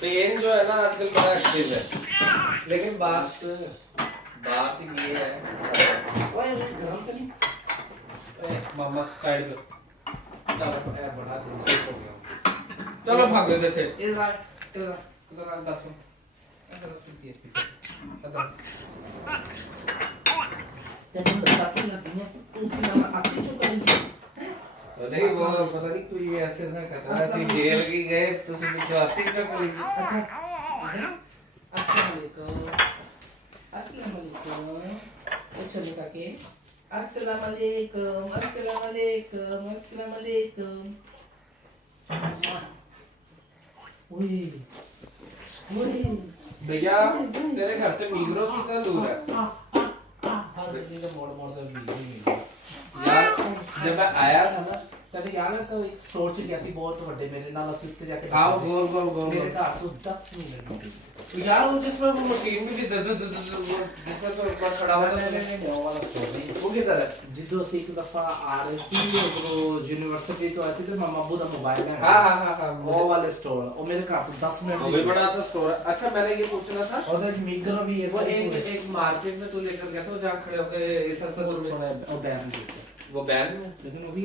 Pen जो है ना आजकल बड़ा एक्टिव है, लेकिन बात ये है। ओए गरम करी। ओए मामा साइड पे चलो, ए बड़ा दिन हो गया, चलो भागो इधर से। इधर दस ऐसा छुट्टी ऐसी जब हम बताते लगते हैं तू की नाम आते चुप करेंगे। नहीं वो पता नहीं कोई ऐसे ना करता है, ऐसे जेल की गए तो सब चाहते ही चल रही। अच्छा अस्सलाम वालेकुम। अस्सलाम वालेकुम। अच्छा लुका के अस्सलाम वालेकुम, अस्सलाम वालेकुम, अस्सलाम वालेकुम। ओए ओए भैया तेरे घर से मीग्रोस कितना दूर है? हर चीज का मोड़ तो भी यार जब मैं आया था ना, तभी यार तो एक स्टोर च गया सी बहुत बड़े मेरे नाल ਅਸੀਂ ਉੱਤੇ ਜਾ ਕੇ आओ गोल गोल गोल मेरे घर ਤੋਂ 10 मिनट लगे। यार वो जिसमें वो मशीन में भी जिसमें से ऊपर खड़ा हुआ था, नहीं वो वाला स्टोर नहीं वो किधर है? जिद्दों से एक दफा आ रहे सी उधरों यूनिवर्सिटी तो ऐसे थे मामा अब्बू दा मोबाइल है। हाँ वो वाले स्टोर वो मेरे घर तो 10 मिनट वो भी बड़ा सा स्टोर है। अच्छा मैंने ये पूछना था, और एक मीगर भी है वो एक मार्केट में तू लेकर गया था जहाँ खड़े होके इस वो बैन वो बैन लेकिन वो भी